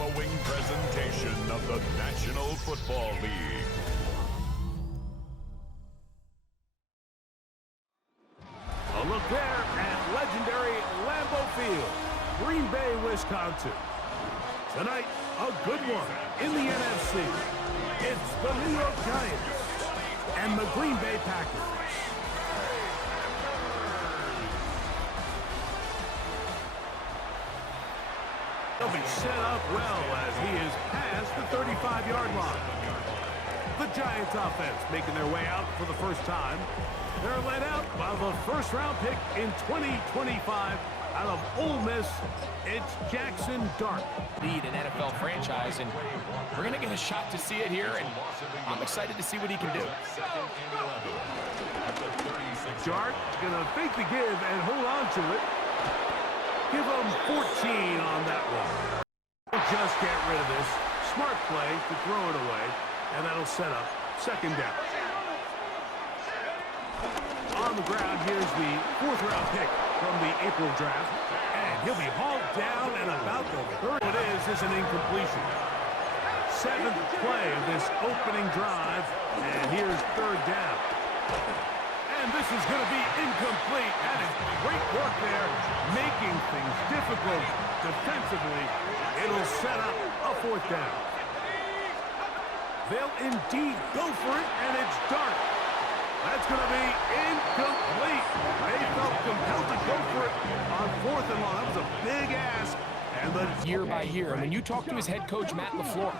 mind-blowing presentation of the National Football League. A look there at legendary Lambeau Field, Green Bay, Wisconsin. Tonight, a good one in the NFC. It's the New York Giants and the Green Bay Packers. He'll be set up well as he is past the 35-yard line. The Giants offense making their way out for the first time. They're led out by the first-round pick in 2025 out of Ole Miss. It's Jackson Dart. Lead an NFL franchise, and we're going to get a shot to see it here, and I'm excited to see what he can do. Dart going to fake the give and hold on to it. Give him 14 on that one. Just get rid of this. Smart play to throw it away, and that'll set up second down. On the ground, here's the fourth-round pick from the April draft, and he'll be hauled down and about the third. What is an incompletion. Seventh play of this opening drive, and here's third down. And this is going to be incomplete. That is great work there, making things difficult defensively. It'll set up a fourth down. They'll indeed go for it, and it's Dart. That's going to be incomplete. They felt compelled to go for it on fourth and long. That was a big ask. And year by year, and when you talk to his head coach, Matt LaFleur,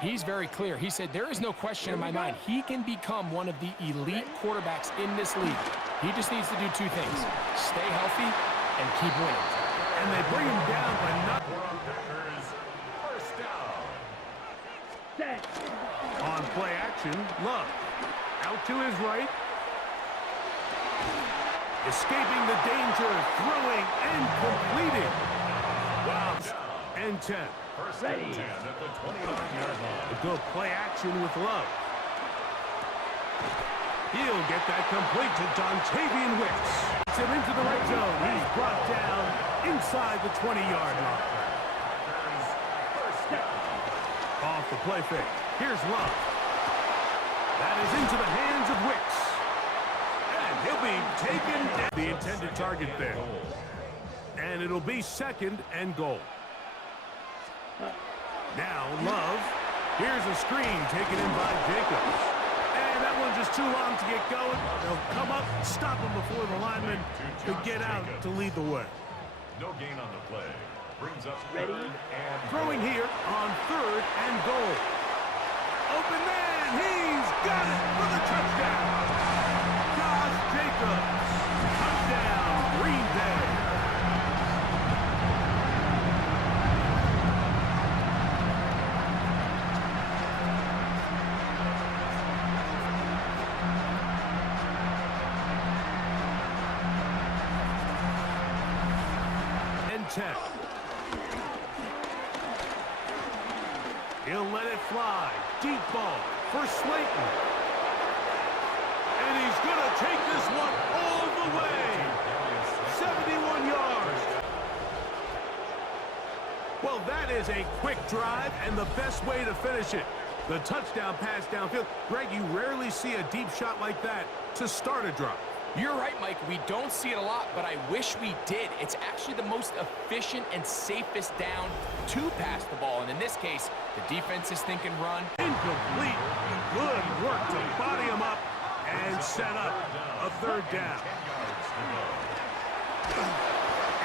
he's very clear. He said, there is no question in my mind. He can become one of the elite quarterbacks in this league. He just needs to do two things: stay healthy and keep winning. And they bring him down by nothing. On play action, Love. Out to his right. Escaping the danger, throwing and completing. Wow. And 10. Ready. At the 29-yard line. A good play action with Love. He'll get that complete to Dontavian Wicks. Gets him into the red zone. He's brought down inside the 20-yard line. Off the play fake. Here's Love. That is into the hands of Wicks. And he'll be taken down. The intended target there. And it'll be second and goal. Now Love. Here's a screen taken in by Jacobs. And that one's just too long to get going. They'll come up, stop him before the lineman to get out to lead the way. No gain on the play. Brings up Ready. And throwing here on third and goal. Open man, he's got it for the touchdown. Josh Jacobs, touchdown, Green Bay. And 10. He'll let it fly. Deep ball for Slayton. And he's going to take this one all the way. 71 yards. Well, that is a quick drive and the best way to finish it. The touchdown pass downfield. Greg, you rarely see a deep shot like that to start a drive. You're right, Mike. We don't see it a lot, but I wish we did. It's actually the most efficient and safest down to pass the ball. And in this case, the defense is thinking run. Incomplete. Good work to body him up and set up a third down.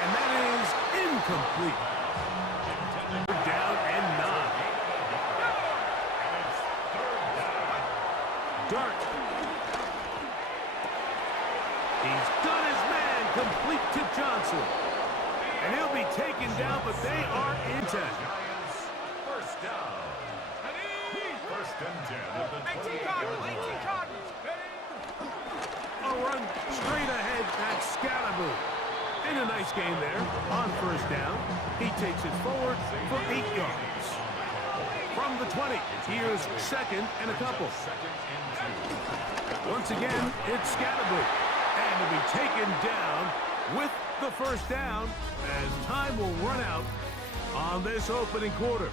And that is incomplete. Third down and 9. Dart. He's done his man, complete to Johnson. And he'll be taken down, but they are in 10. First down. First and 10 at the 18 Cardinals. A run straight ahead, that's Scatterboo. And a nice game there on first down. He takes it forward for 8 yards. From the 20, here's second and a couple. Once again, it's Scatterboo. And to be taken down with the first down as time will run out on this opening quarter.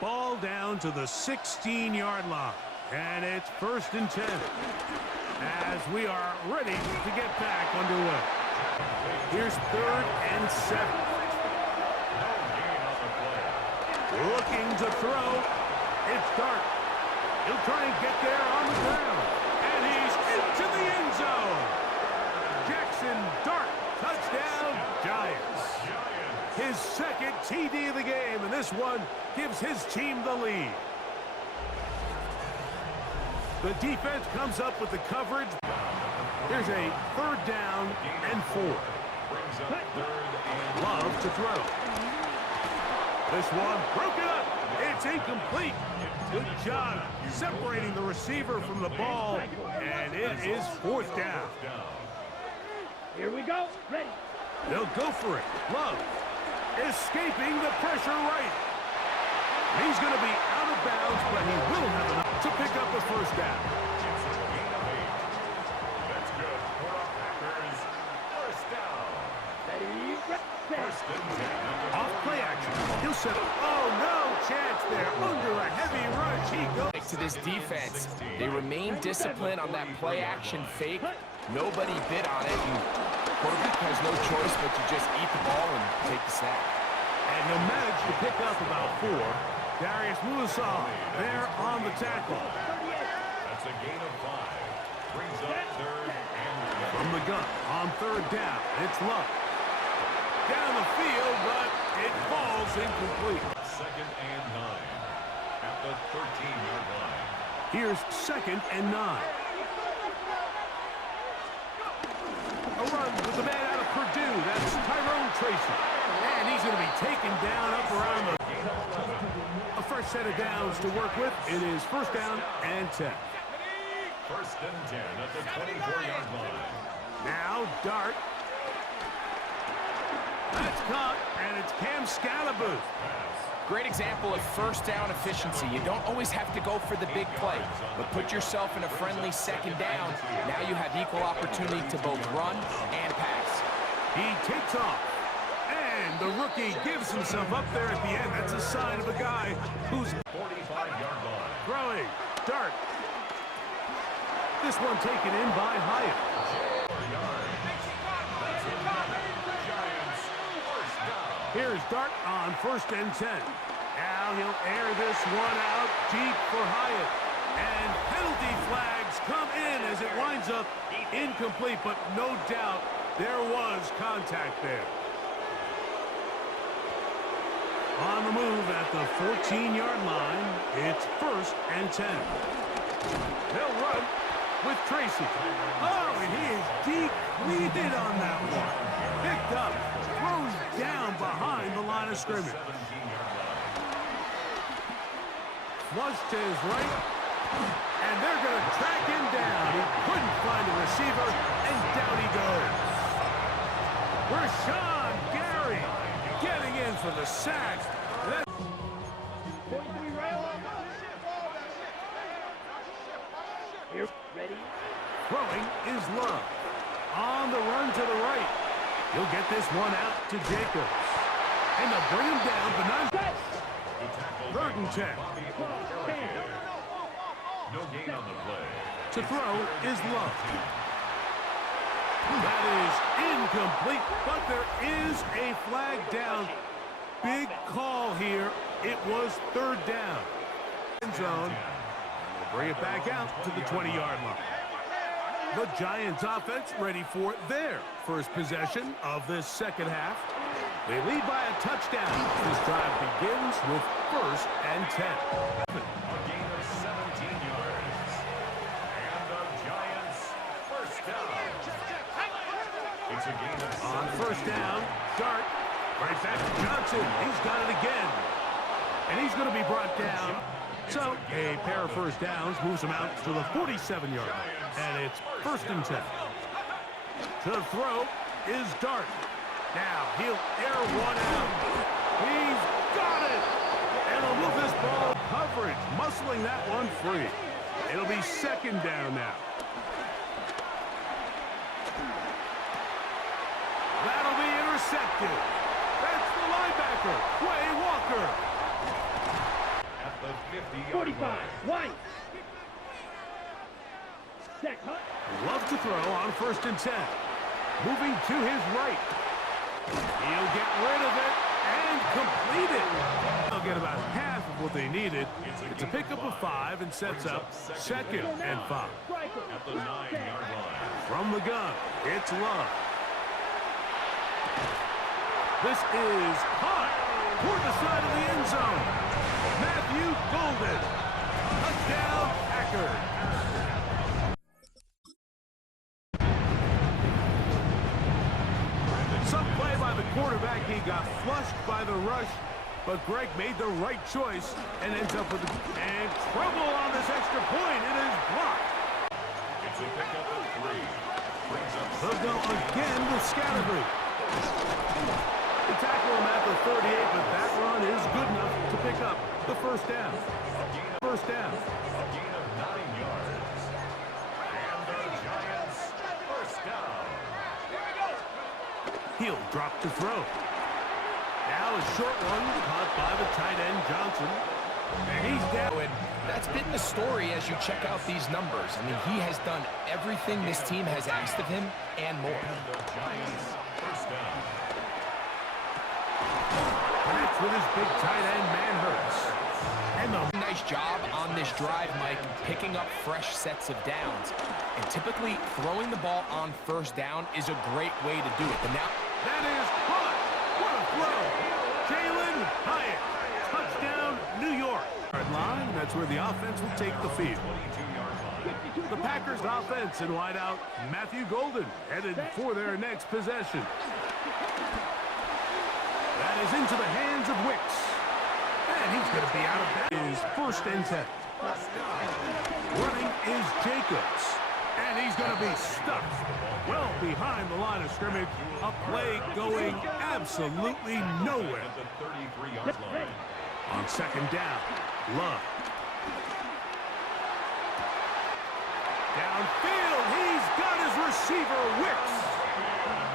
Ball down to the 16-yard line. And it's 1st and 10 as we are ready to get back underway. Here's 3rd and 7. Looking to throw. It's Dart. He'll try and get there on the ground. And he's into the end zone. Jackson Dart, touchdown, Giants. His 2nd TD of the game, and this one gives his team the lead. The defense comes up with the coverage. Here's a 3rd down and 4. Love to throw. This one broken up. It's incomplete. Good job separating the receiver from the ball, and it is 4th down. Here we go. Ready. They'll go for it. Love escaping the pressure right. He's going to be out of bounds, but he will have enough to pick up a 1st down. That's good for the Packers. 1st down. Ready. First and 10. Off play action. He'll set up. Oh, no chance there. Under a heavy rush, he goes. To this defense, they remain disciplined on that play action fake. Nobody bid on it. Quarterback has no choice but to just eat the ball and take the snap. And he'll manage to pick up about 4. Darius Musa there on the tackle. That's a gain of 5. Brings up 3rd and 10. From the gun on 3rd down, it's Love. Down the field, but it falls incomplete. 2nd and 9. At the 13-yard line. Here's 2nd and 9. A run with the man out of Purdue. That's Tyrone Tracy. And he's going to be taken down up around the... A fresh set of downs to work with. It is 1st down and 10. 1st and 10 at the 24-yard line. Now Dart. That's caught, and it's Cam Scalaboo. Great example of 1st down efficiency. You don't always have to go for the big play, but put yourself in a friendly 2nd down. Now you have equal opportunity to both run and pass. He takes off, and the rookie gives himself up there at the end. That's a sign of a guy who's 45-yard line. throwing. Dart. This one taken in by Hyatt. 4 yards. That's 11. Giants. 1st down. Here's Dart on 1st and 10. Now he'll air this one out deep for Hyatt. And penalty flags come in as it winds up incomplete, but no doubt there was contact there. On the move at the 14-yard line, it's 1st and 10. They'll run with Tracy. Oh, and he is depleted on that one. Picked up, throws down behind the line of scrimmage. 17-yard line. Flushed to his right, and they're going to track him down. He couldn't find a receiver, and down he goes. Rashawn Gary getting in for the sack. That 43 rail. Here. Ready. throwing is Love. On the run to the right. He'll get this one out to Jacobs. And they'll bring him down, but not... The tackle 3rd and 10. Bobby Okereke. No gain on the play. To throw is Love. That is incomplete, but there is a flag down. Big call here. It was 3rd down. End zone. They'll bring it back out to the 20-yard line. The Giants offense ready for their first possession of this 2nd half. They lead by a touchdown. This drive begins with 1st and 10. A gain of 17 yards. And the Giants 1st down. It's a gain of 17 On 1st down, Dart, right back to Johnson. He's got it again. And he's going to be brought down. So, a pair of 1st downs moves him out to the 47-yard line. And it's 1st and 10. To throw is Dart. Now, he'll air one out. He's got it! And he'll move this ball coverage, muscling that one free. It'll be 2nd down now. That'll be intercepted. That's the linebacker, Quay Walker. At the 50-yard 45, line. White. Check, Hunt. Loves to throw on 1st and 10. Moving to his right. He'll get rid of it and complete it. They'll get about half of what they needed. It's a pickup of 5 and sets up 2nd and 5. At the 9-yard line. From the gun, it's Love. This is hot toward the side of the end zone. Matthew Golden. Touchdown, Packers. Some play by the quarterback. He got flushed by the rush, but Greg made the right choice and ends up with and trouble on this extra point. It is blocked. It's a pickup of 3. Brings up They'll go again with Scatterby. They tackle him at the 38, but that run is good enough to pick up the first down. First down. a gain of 9 yards. And the Giants first down. He'll drop to throw. Now a short one caught by the tight end Johnson. And he's down. And that's been the story as you check out these numbers. I mean, he has done everything this team has asked of him and more. And the Giants first down. Connects with his big tight end, Manhurts. And the Nice job on this drive, Mike, picking up fresh sets of downs. And typically, throwing the ball on 1st down is a great way to do it. But now, that is caught. What a throw. Jalen Hyatt. Touchdown, New York. Line, that's where the offense will take the field. 22-yard line. The Packers offense in wideout, Matthew Golden, headed for their next possession. That is into the hands of Wicks. And he's going to be out of bounds. 1st and 10. Running is Jacobs. And he's going to be stuck well behind the line of scrimmage. A play going absolutely nowhere. At the 33-yard line. On 2nd down, Love. Downfield, he's got his receiver, Wicks.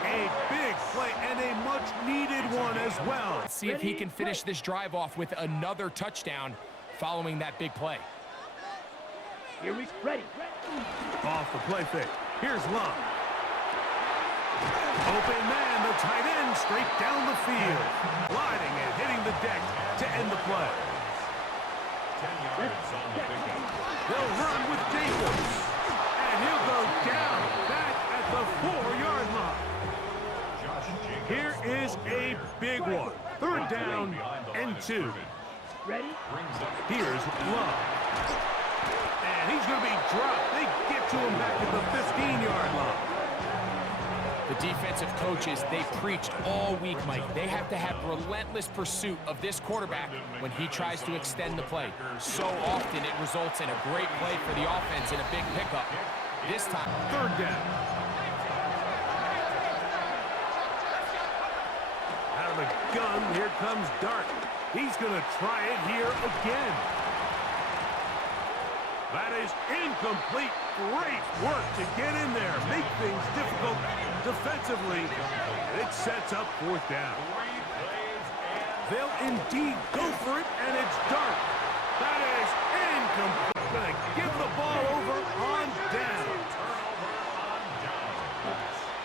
A big play and a much-needed one as well. let's see if he can finish this drive off with another touchdown following that big play. Here we ready. Off the play fake. Here's Love. Open man, the tight end, straight down the field. Gliding and hitting the deck to end the play. 10 yards on the pickup. They'll run with Jacobs. And he'll go down back at the 4-yard line. Josh Jacobs. Here is a big one. 3rd down and 2. Ready? Brings up Here's Love. And he's going to be dropped. They get to him back at the 15-yard line. The defensive coaches, they preached all week, Mike. They have to have relentless pursuit of this quarterback when he tries to extend the play. So often it results in a great play for the offense and a big pickup. This time, 3rd down. Out of the gun, here comes Dart. He's going to try it here again. That is incomplete. Great work to get in there. Make things difficult defensively. It sets up 4th down. They'll indeed go for it, and it's Dart. That is incomplete. Going to give the ball over on down.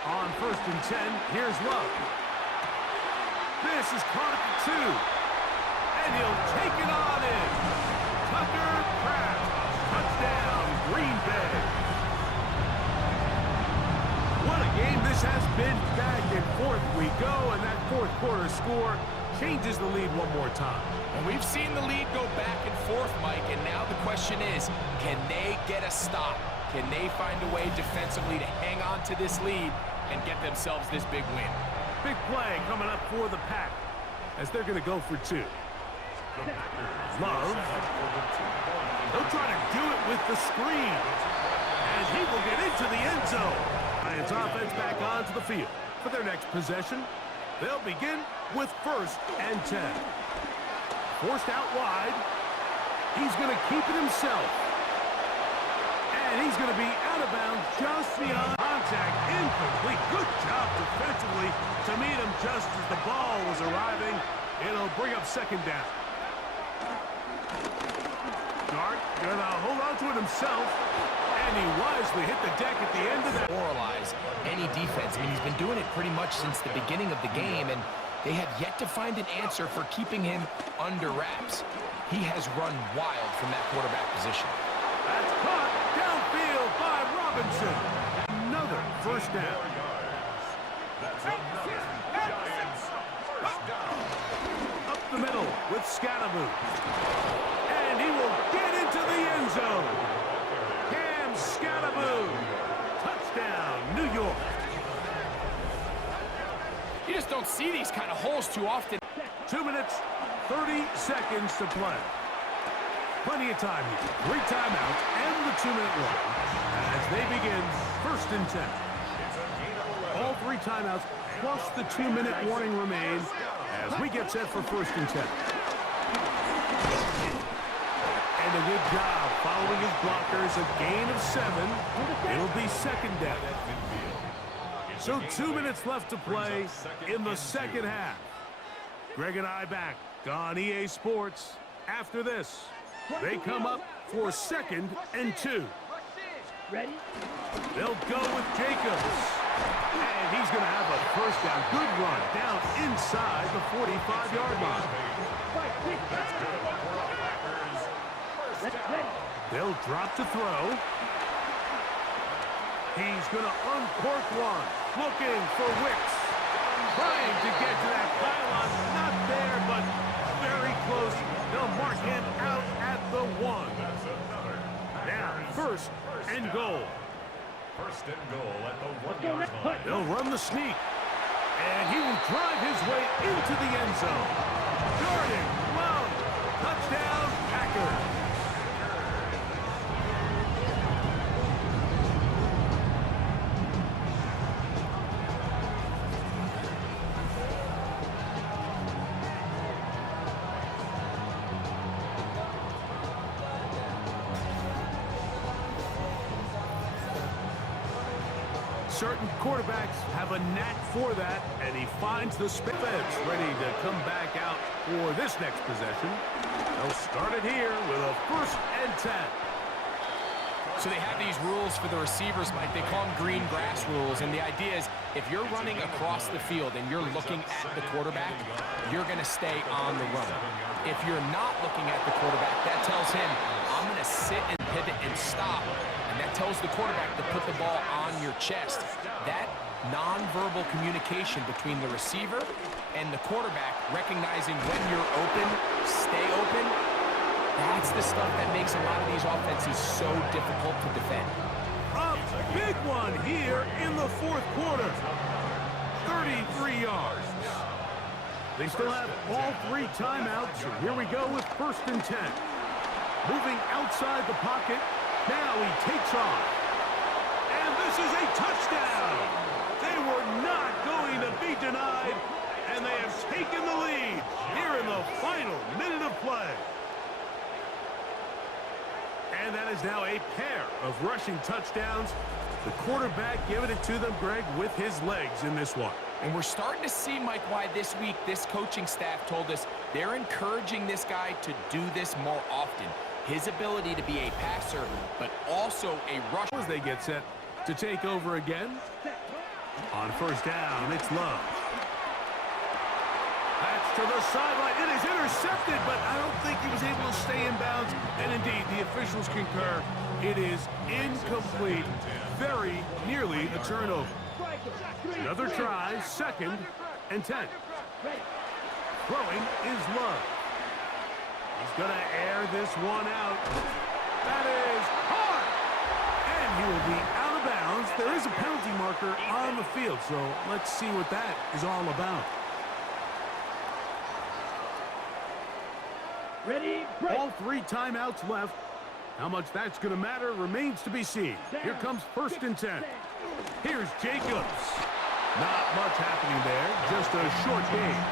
On 1st and 10, here's Love. This is caught at the 2. And he'll take it on in. Tucker Kraft. Touchdown, Green Bay. What a game this has been. Back and forth we go, and that 4th quarter score changes the lead one more time. and we've seen the lead go back and forth, Mike, and now the question is, can they get a stop? Can they find a way defensively to hang on to this lead and get themselves this big win? Big play coming up for the Pack as they're going to go for 2. Love. They'll try to do it with the screen. And he will get into the end zone. Giants offense back onto the field for their next possession. They'll begin with 1st and 10. Forced out wide. He's going to keep it himself. And he's going to be out of bounds just beyond contact, incomplete. Good job defensively to meet him just as the ball was arriving. It'll bring up second down. Dart gonna hold on to it himself, and he wisely hit the deck at the end of that. Demoralize any defense. I mean, he's been doing it pretty much since the beginning of the game, and they have yet to find an answer for keeping him under wraps. He has run wild from that quarterback position. That's caught downfield by Robinson. Another first down. That's another Giants first down. Up the middle with Scatterboot. And he will get into the end zone. Cam Scatterboot. Touchdown, New York. You just don't see these kind of holes too often. 2 minutes, 30 seconds to play. Plenty of time here. 3 timeouts and the 2-minute warning as they begin 1st and 10. All 3 timeouts plus the 2-minute warning remain as we get set for 1st and 10. And a good job following his blockers. A gain of 7. It'll be second down. So 2 minutes left to play in the second half. Greg and I back on EA Sports. After this, they come up for 2nd and 2. Ready? They'll go with Jacobs. And he's going to have a first down. Good run down inside the 45-yard line. They'll drop to throw. He's going to uncork one. Looking for Wicks. Trying to get to that pylon. Not there, but very close. They'll mark him out at the 1. Now, 1st and goal. 1st and goal at the 1-yard line. They'll run the sneak. And he will drive his way into the end zone. Jordan Love. Touchdown, Packers. Certain quarterbacks have a knack for that, and he finds the space ready to come back out for this next possession. They'll start it here with a 1st and 10. So they have these rules for the receivers, Mike. They call them green grass rules, and the idea is if you're running across the field and you're looking at the quarterback, you're going to stay on the run. If you're not looking at the quarterback, that tells him, I'm going to sit and pivot and stop. And that tells the quarterback to put the ball on your chest. That nonverbal communication between the receiver and the quarterback, recognizing when you're open, stay open, that's the stuff that makes a lot of these offenses so difficult to defend. A big one here in the 4th quarter. 33 yards. They still have all 3 timeouts. And here we go with 1st and 10. Moving outside the pocket. Now he takes off. And this is a touchdown. They were not going to be denied. And they have taken the lead here in the final minute of play. And that is now a pair of rushing touchdowns. The quarterback giving it to them, Greg, with his legs in this one. And we're starting to see, Mike, why this week this coaching staff told us they're encouraging this guy to do this more often. His ability to be a passer, but also a rusher. As they get set to take over again. On 1st down, it's Love. That's to the sideline. It is intercepted, but I don't think he was able to stay in bounds. And indeed, the officials concur. It is incomplete. Very nearly a turnover. Another try, 2nd and 10. Throwing is Love. He's going to air this one out. That is hard. And he will be out of bounds. There is a penalty marker on the field, so let's see what that is all about. Ready, break. All 3 timeouts left. How much that's going to matter remains to be seen. Here comes 1st and 10. Here's Jacobs. Not much happening there. Just a short game.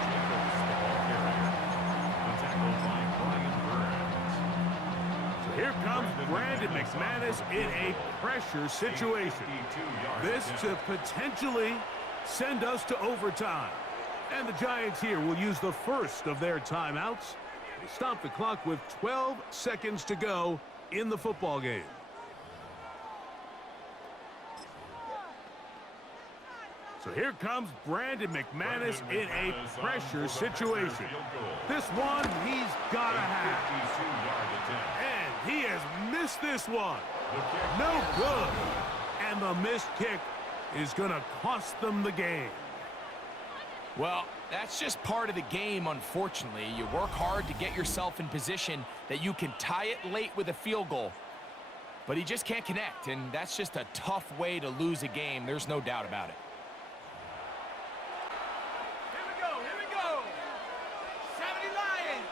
Here comes Brandon McManus in a pressure situation. This to potentially send us to overtime. And the Giants here will use the first of their timeouts. They stop the clock with 12 seconds to go in the football game. So here comes Brandon McManus in a pressure situation. This one he's got to have. And he has missed this one. No good. And the missed kick is going to cost them the game. Well, that's just part of the game, unfortunately. You work hard to get yourself in position that you can tie it late with a field goal. But he just can't connect, and that's just a tough way to lose a game. There's no doubt about it. Here we go. 70 Lions.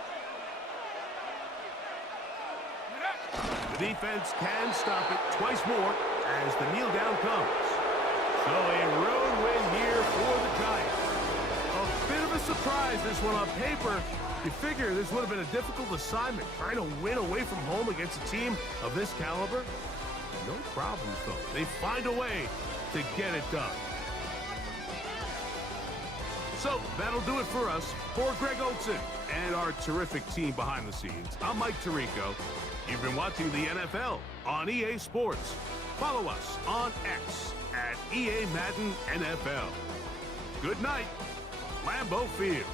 The defense can stop it twice more as the kneel down comes. So a road win here for the Giants. A bit of a surprise, this one on paper. You figure this would have been a difficult assignment, trying to win away from home against a team of this caliber. No problems, though. They find a way to get it done. So that'll do it for us. For Greg Olsen and our terrific team behind the scenes, I'm Mike Tirico. You've been watching the NFL on EA Sports. Follow us on X at EA Madden NFL. Good night, Lambeau Field.